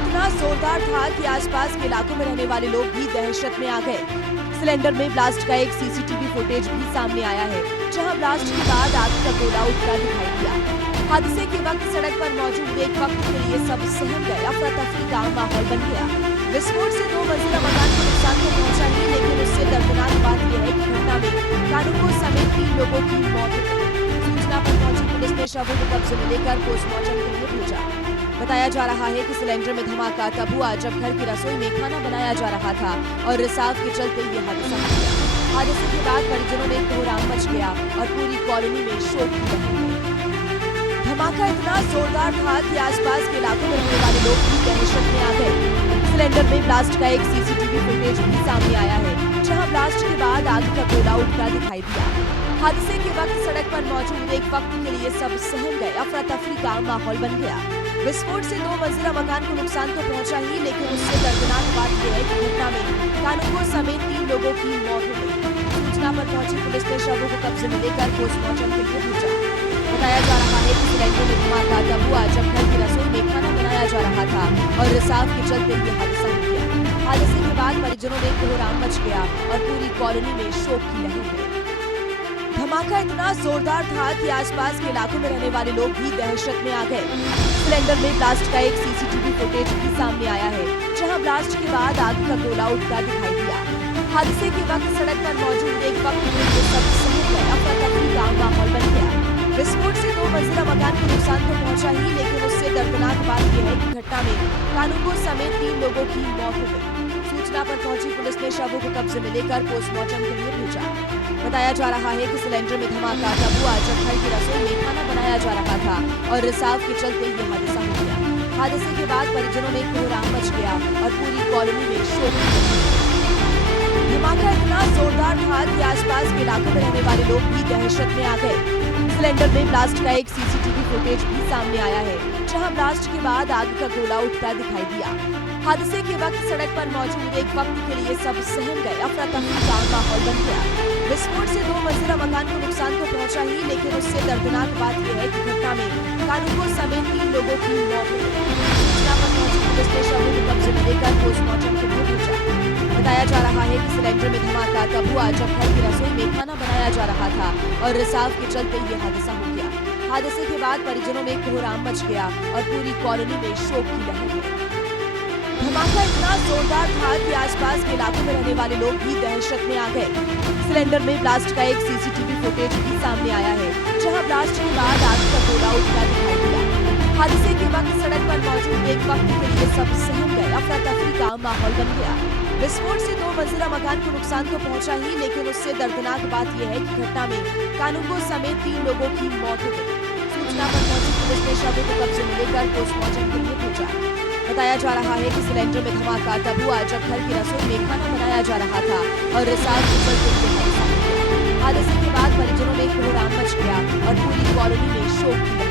इतना जोरदार था कि आसपास के इलाकों में रहने वाले लोग भी दहशत में आ गए। सिलेंडर में ब्लास्ट का एक सीसीटीवी फुटेज भी सामने आया है, जहां ब्लास्ट के बाद आग का गोला उठता दिखाई दिया। हादसे के वक्त सड़क पर मौजूद एक वक्त के लिए सब सहम गए। अफरा तफरी का माहौल बन गया। विस्फोट से 2 मंजिला मकान को नुकसान तो पहुंचा ही, लेकिन उससे दर्दनाक बात यह है कि घटना में कानूको समेत 3 लोगों की मौत हो गई। सूचना पर पहुंची पुलिस ने शवों को कब्जे में लेकर पोस्टमार्टम के लिए भेजा। बताया जा रहा है कि सिलेंडर में धमाका तब हुआ जब घर की रसोई में खाना बनाया जा रहा था और रिसाव के चलते ये हादसा हो गया। हादसे के बाद परिजनों में कोहराम मच गया और पूरी कॉलोनी में शोक की लहर है। धमाका इतना जोरदार था कि आसपास के इलाकों में रहने वाले लोग भी दहशत में आ गए। सिलेंडर में ब्लास्ट का एक सीसीटीवी फुटेज भी सामने आया है, जहां ब्लास्ट के बाद आग का गोला उठता दिखाई दिया। हादसे के वक्त सड़क पर मौजूद एक वक्त के लिए सब सहम गए। अफरा तफरी का माहौल बन गया। विस्फोट से 2 मंजिला मकान को नुकसान तो पहुंचा ही, लेकिन उससे दर्दनाक बात यह है कि घटना में कानूको समेत 3 लोगों की मौत हो गई। सूचना पर पहुंची पुलिस ने शवों को कब्जे में लेकर पोस्टमार्टम के लिए भेजा। बताया जा रहा है कि सिलेंडर में धमाका तब हुआ जब घर की रसोई में खाना बनाया जा रहा था और रिसाव के चलते ये हादसा हो गया। हादसे के बाद परिजनों में कोहराम मच गया और पूरी कॉलोनी में शोक की लहर है। धमाका इतना जोरदार था कि आसपास के इलाकों में रहने वाले लोग भी दहशत में आ गए। सिलेंडर में ब्लास्ट का एक सीसीटीवी फुटेज भी सामने आया है, जहां ब्लास्ट के बाद आग का गोला उठता दिखाई दिया। हादसे के वक्त सड़क पर मौजूद एक वक्त के लिए सब सहम गए। अफरा तफरी का माहौल बन गया। विस्फोट से 2 मंजिला मकान को नुकसान तो पहुंचा ही, लेकिन उससे दर्दनाक बात यह है कि घटना में कानूको समेत 3 लोगों की मौत हो गई। सूचना पर पहुंची पुलिस ने शवों को कब्जे में लेकर पोस्टमार्टम के लिए भेजा। बताया जा रहा है कि सिलेंडर में धमाका तब हुआ जब घर की रसोई में खाना बनाया जा रहा था और रिसाव के चलते ये हादसा हो गया। हादसे के बाद परिजनों में कोहराम मच गया और पूरी कॉलोनी में शोक। धमाका इतना जोरदार था कि आसपास के इलाकों में रहने वाले लोग भी दहशत में आ गए। सिलेंडर में ब्लास्ट का एक सीसीटीवी फुटेज भी सामने आया है, जहां ब्लास्ट के बाद आग का गोला उठता दिखाई दिया। हादसे के वक्त सड़क पर मौजूद एक वक्त के लिए सब सहम गए। अफरा तफरी का माहौल बन गया। विस्फोट से 2 मंजिला मकान को नुकसान तो पहुंचा ही, लेकिन उससे दर्दनाक बात यह है कि घटना में कानूको समेत 3 लोगों की मौत हो गई। सूचना पर पहुंची पुलिस ने शवों को कब्जे में लेकर पोस्टमार्टम के लिए भेजा। बताया जा रहा है कि सिलेंडर में धमाका तब हुआ जब घर की रसोई में खाना बनाया जा रहा था और रिसाव के चलते ये हादसा हो गया। हादसे के बाद परिजनों में कोहराम मच गया और पूरी कॉलोनी में शोक की लहर है। धमाका इतना जोरदार था कि आसपास के इलाकों में रहने वाले लोग भी दहशत में आ गए। सिलेंडर में ब्लास्ट का एक सीसीटीवी फुटेज भी सामने आया है, जहां ब्लास्ट के बाद आग का गोला उठता दिखाई दिया। हादसे के वक्त सड़क पर मौजूद एक वक्त के लिए सब सहम गए। अफरा तफरी का माहौल बन गया। विस्फोट से 2 मंजिला मकान को नुकसान तो पहुंचा ही, लेकिन उससे दर्दनाक बात यह है कि घटना में कानूको समेत 3 लोगों की मौत हो गई। सूचना पर पहुंची पुलिस ने शवों को कब्जे में लेकर पोस्टमार्टम के लिए भेजा। बताया जा रहा है कि सिलेंडर में धमाका तब हुआ जब घर की रसोई में खाना बनाया जा रहा था और रिसाव के चलते ये हादसा हो गया। हादसे के बाद परिजनों में कोहराम मच गया और पूरी कॉलोनी में शोक की लहर